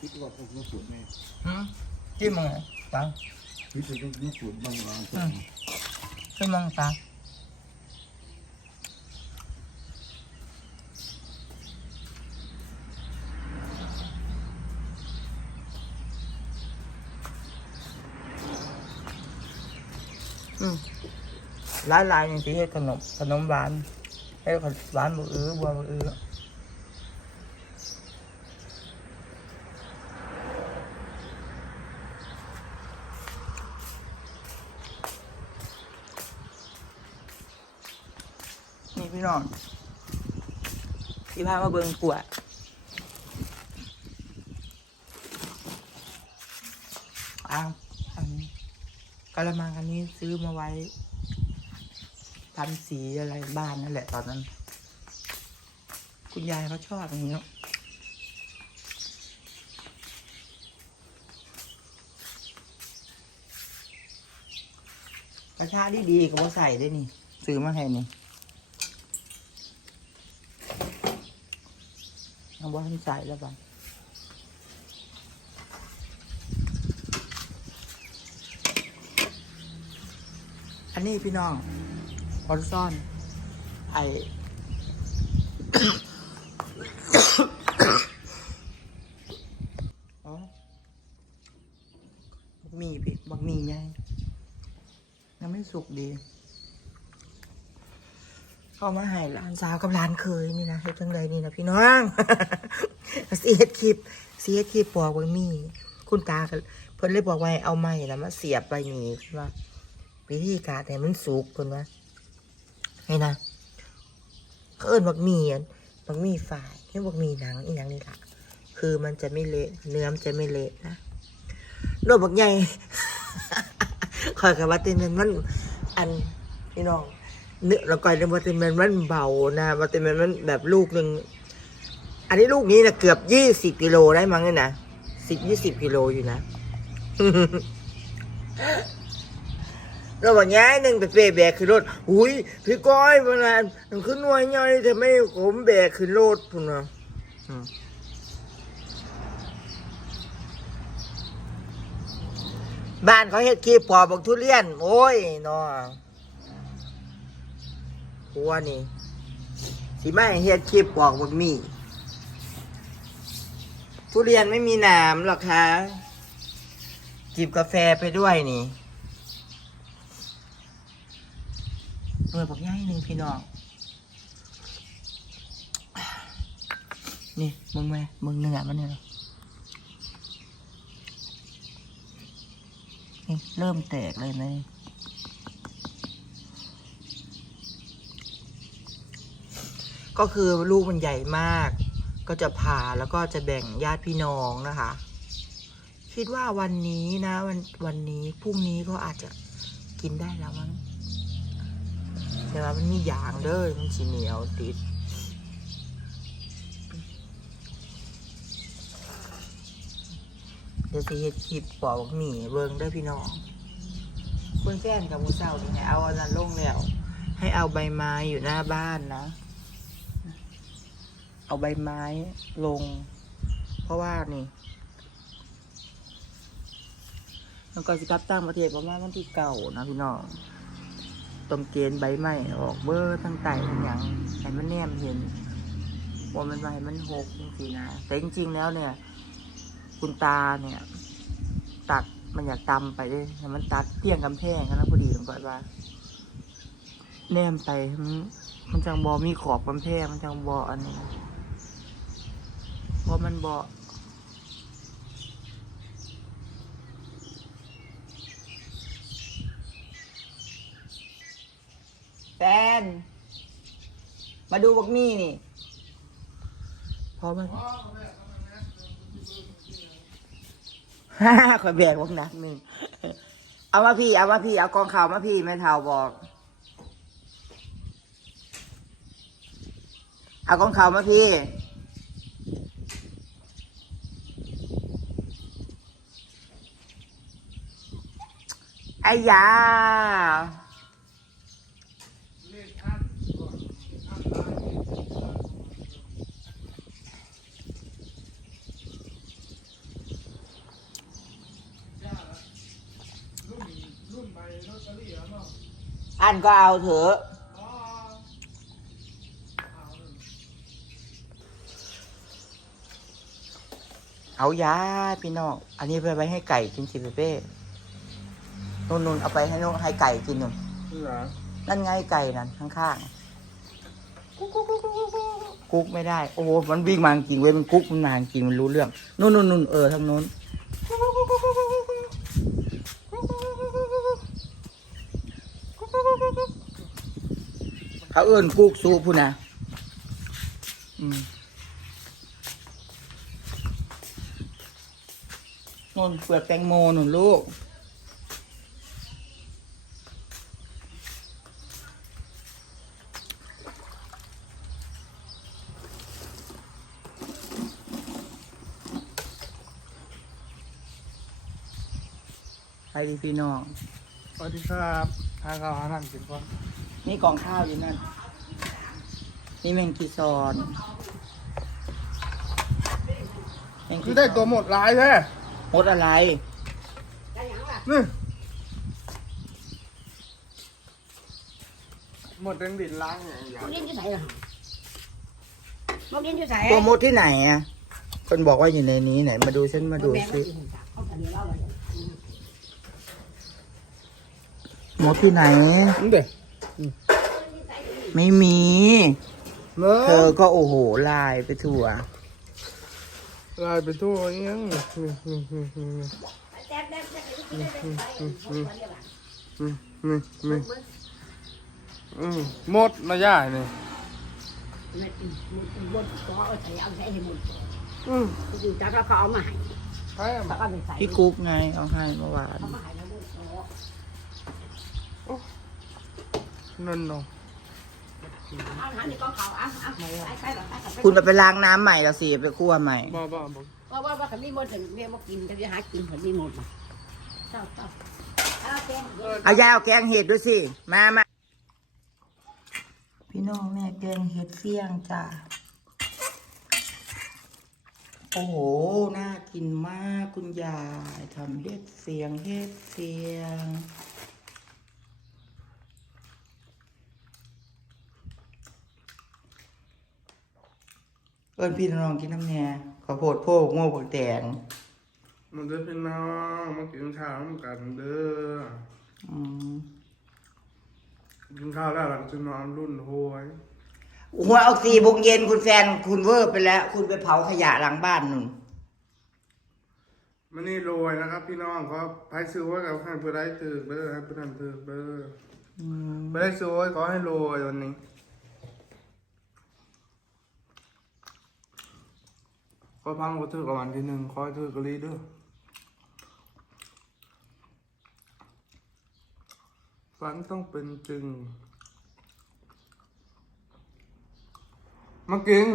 คิดว่าพวกนักฝุ่นไม่หืมจิ้มมึงไงตังคิดว่าพวกนักฝุ่นบางรางคนจิ้มมึงตังอืมหลายลายอย่างที่เฮ็ดขนมขนมหวานเฮ็ดขนมหวานบอื้อบัวบอื้อนี่พี่ น้องที่พามาเบิ่งกวดอ้าวอันนี้กระมังอันนี้ซื้อมาไว้ทำสีอะไรบ้านนั่นแหละตอนนั้น คุณยายเขาชอบอย่างนี้เนอะกระชาดีดีๆก็ว่าใส่ได้นี่ ซื้อมาให้นี่ เอาว่ให้ใส่แล้วบ้างอันนี้พี่น้องออนซ่อนไออ๋อมีพี่บักมีไงยังไม่สุกดี เข้ามาให้ร้านสาวกับร้านเคยนี่นะเฮ็ดจังไรนี่นะพี่น้องเสีเฮ็ดคลิปเสีเฮ็ดคลิปบอกบักหมี่คุณตาเพิ่นเลยบอกว่าเอาไม้นะมาเสียบไปนี่ว่าวิธีการให้มันสุกเพิ่นว่าให้นะเขาเอิ้นบักมี่อะบักมีฝ่ายให้บักมีหนังอีหยังนี่ล่ะคือมันจะไม่เละเนื้อมันจะไม่เละนะโดนบักใหญ่คอยกับว่าเต็มนมัน อันพี่น้อง เนื้อเราก่อยเรียกว่าเต็นมันเบานะว่าเต็นมันแบบลูกหนึ่งอันนี้ลูกนี้นะเกือบยี่สิบกิโลได้มั้งเนี่ยนะสิบยี่สิบกิโลอยู่นะเราบอกย้ายหนึ่งไปเปแบกขึ้นรถอุ้ยพี่ก้อยมันน่ะมันขึ้นหน่วยย่อยแต่ไม่ผมแบกขึ้นรถพุ่นนะอืมบ้านเขาเฮ็ดคีบปอกบักทุเรียน โอ้ยเนาะ หัวนี่ สิไม่เฮ็ดคีบปอกบักมี่ทุเรียนไม่มีหนามหรอกคะจิบกาแฟไปด้วยนี่เปิดบักย่ายหนึ่งพี่น้องนี่มึงไหมมึงเนื้อมันเนี่ยเริ่มแตกเลยนะ ก็คือลูกมันใหญ่มาก ก็จะผ่าแล้วก็จะแบ่งญาติพี่น้องนะคะ คิดว่าวันนี้นะวันวันนี้พรุ่งนี้ก็อาจจะกินได้แล้วมั้งแต่ว่ามันมียางเด้อมันสีเหนียวติดเดี๋ยวสิเฮ็ดคลิปปอกหมี่เบิ่งเด้พี่น้องคุณแฟนกับมูเศร้านี่ให้เอาอันนั้นลงแล้ว ให้เอาใบไม้อยู่หน้าบ้านนะ เอาใบไม้ลง เพราะว่านี่มันก็สิกลับต่างประเทศประมาณวันที่เก่านะพี่น้องต้องเกณฑ์ใบไม้ออกเบอร์ทั้งไต่ทั้งหยังให้มันแนมเห็นว่ามันใบมันหกจริงๆนะแต่จริงๆแล้วเนี่ย คุณตาเนี่ย ตัดมันอยากตำไปเลยมันตัดเตี้ยงกำแพงกันแล้วพอดีมันก่อนว่า แนมไปมันจังบอมีขอบกำแพงมันจังบออันนี้ เพราะมันบอแฟน มาดูบักมี่นี่ พอมันฮ่าคอยแบกพวกนักหนึ่งเอามาพี่ เอามาพี่ เอากองข่าวมาพี่แม่เท่าบอก เอากองข่าวมาพี่ ไอ้ยาอันก็เอาเถอะ เอายาพี่น้อง อันนี้เพื่อไปให้ไก่กินสิเป้ นุ่นนุ่นเอาไปให้นุ่นให้ไก่กินนุ่นเหรอนั่นไงไก่นั่นข้างๆกุ๊กไม่ได้ โอ้โหมันวิ่งมาจริงเว้ยมันกุ๊กมันมาจริงมันรู้เรื่องนู่นนู่นนู่นเออทางนู้นเขาเอิ้นกุ๊กสูพูนะอืมนนเปลือกแตงโมหนุนลูก ไปดีพี่น้องสวัสดีครับทางเราหาทางกินก่อนนี่กองข้าวอยู่นั่น นี่แมงกีซอนแมงคืกีอได้ตัวหมดหลายแท้มดอะไร นี่หมดแดงดินล้างอย่างอย่างมกดินอยู่ไหนล่ะมกดินอยู่ไหนตัวมดที่ไหนอะคนบอกว่าอยู่ในนี้ไหนมาดูฉันมาดูแม่สิก็อยู่หุ่นจักเขาแต่เดี๋ยวเล่าเลย มดที่ไหนนี่เด็กไม่มีเนอะเธอก็โอ้โหลายไปทั่ว ลายไปทั่วยังนี่นี่นี่นี่นี่แจ๊บแจ๊บแจ๊บแจ๊บแจ๊บแจ๊บนี่นี่นี่อืมหมดนะย่านี่บนก็เอาใส่เอาใส่ให้หมดอืมอยู่จักแล้วเขาเอามาให้ใช่อะเขาก็ไปใส่พี่กุ๊กไงเอาให้เมื่อวาน เขามาให้แล้วบ นก็นั่นเนาะเอาหานี่ก็เขาเอาเอาใส่ใส่แบบใส่กับคุณเอาไปล้างน้ำใหม่แล้วสิไปคั่วใหม่บ้าบ้าบ้าเพราะว่าว่าเขามีหมดถึงเรียกว่ากินจะหากินผลมีหมดมาเจ้าเจ้าเอาแกงเอายายเอาแกงเห็ดด้วยสิ มามาพี่น้องแม่แกงเห็ดเฟี้ยงจ้าโอ้โห น่ากินมากคุณยายทำเห็ดเฟียงเห็ดเฟียง เอิญพี่น้องกินน้ำแหน่ข้าวโพดโพกโง่ผักแดงมันจะเป็นน้องมากินข้าวน้ำกันเด้ออืมกินข้าวแล้วเราจะนอนรุ่นโหยหัวเอาสี่โมงเย็นคุณแฟนคุณเวอร์ไปแล้ว คุณไปเผาขยะหลังบ้านนุ่นมันนี่โรยนะครับ พี่น้องเขาไพ่ซื้อไว้กับให้เพื่อได้ถือเด้อให้เพื่อนถือเด้ออืมไม่ได้ซื้อไว้ขอให้โรยวันนี้ ก็พังก็ถือกับวันที่หนึ่งคอยถือกะลีเด้อฝันต้องเป็นจริง มากิน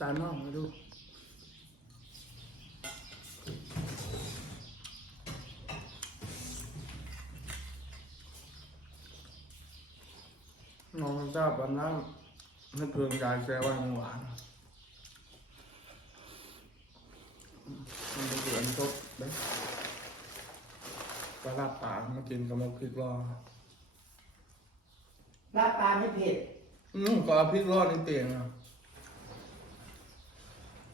ตามน้องมาดู น้าบันนั้นให้เพื่อนกายแซวว่ามันหวานมันเป็นเดือนทบเด้ปลาลาปากมากินกับมาพริกรอลาดปลาไม่เผ็ดอืมก็เอาพริกรอดในเตียงอะ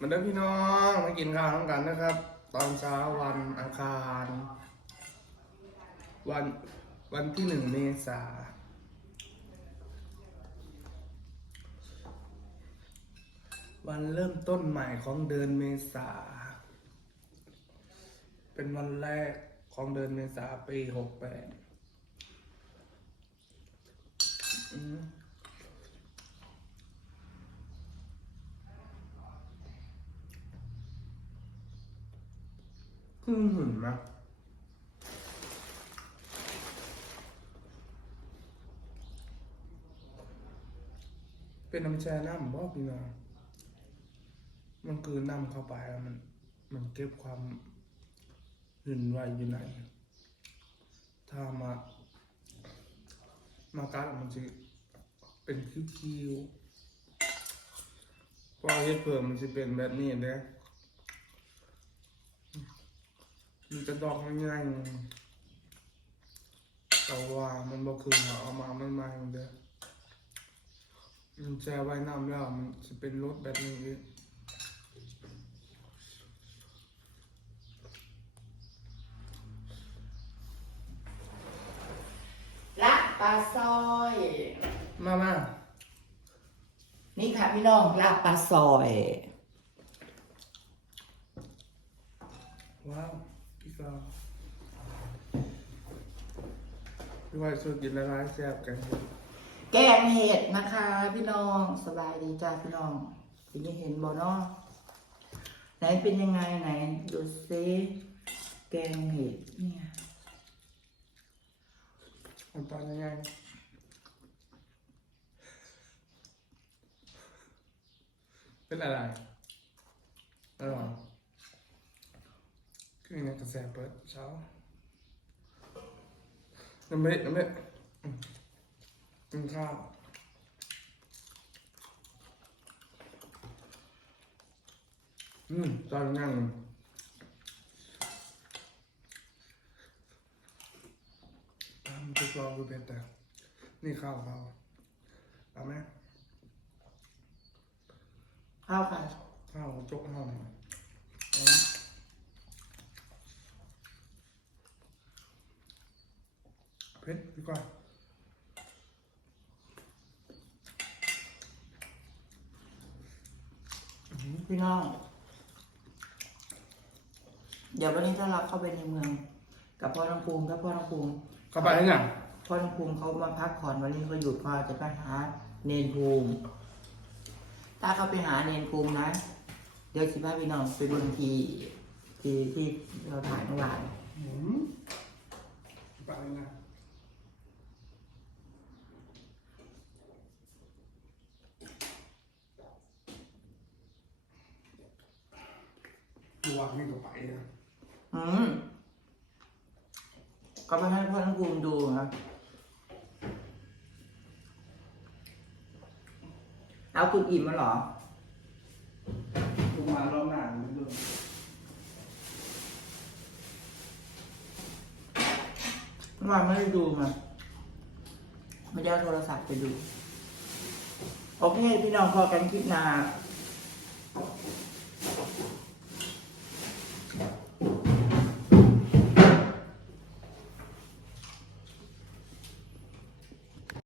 มันได้พี่น้องมากินข้าวทั้งกันนะครับ ตอนเช้าวันอังคาร วันวันที่หนึ่งเมษา วันเริ่มต้นใหม่ของเดือนเมษา เป็นวันแรกของเดือนเมษาปีหกแปดเพิ่งหึ่นนะเป็นน้ำแช่น้ำบ่พี่น้อง มันคือน้ำเข้าไปแล้วมัน มันเก็บความหึนไว้อยู่ไหน ถ้ามา มากัดมันจะเป็นคิ้วๆเพราะเฮ็ดเพิ่มมันจะเป็นแบบนี้เด้คมันจะดอกง่ายๆแต่ว่ามันบ่คือว่าเอามามันมาอย่างเดียวมันแช่ไว้น้ำแล้วมันจะเป็นรสแบบนี้อีก ละปลาซอย มามานี่ค่ะพี่น้องลาบปลาซอย ว้าวพี่กาวพี่ว่าชวนกินละลายแซ่บกันแกงเห็ดนะคะ พี่น้องสบายดีจ้าพี่น้องเป็นยังเห็นบ่เนาะไหนเป็นยังไงไหนดูซิแกงเห็ดเนี่ยมันตอนยังไง เป็นอะไรอร่อยคือยังไงกระแสเปิดเช้าน้ำเม็ดน้ำเม็ดกินข้าวอืมตอนนั่งทำทุกรอบดูเป็นแต่ นี่ข้าวเขาเอาไหม ข้าวค่ะข้าวจกห้องเอาไหมเพชรพี่ก้อยพี่น้อง เดี๋ยววันนี้ถ้าเราเข้าไปในเมือง กับพ่อน้องภูมิกับพ่อน้องภูมิเข้าไปให้ยังพ่อน้องภูมิเขามาพักผ่อนวันนี้เขาหยุดเขาจะไปหาเนนภูมิ ถ้าเขาไปหาเนนภูมินะ เดี๋ยวสิพาพี่น้องไปบนทีที่ที่เราถ่ายเมื่อวานหืมไปให้ยังตัวนี่ก็ไปนะอืมก็ไปให้พ่อน้องภูมิดูครับ เอาคุณอิ่มมาเหรอดูมารอบหน้าเหมือนเดิมเมื่อวานไม่ได้ดูมาไม่ได้เอาโทรศัพท์ไปดู โอเค พี่น้องพอกันคลิปหน้า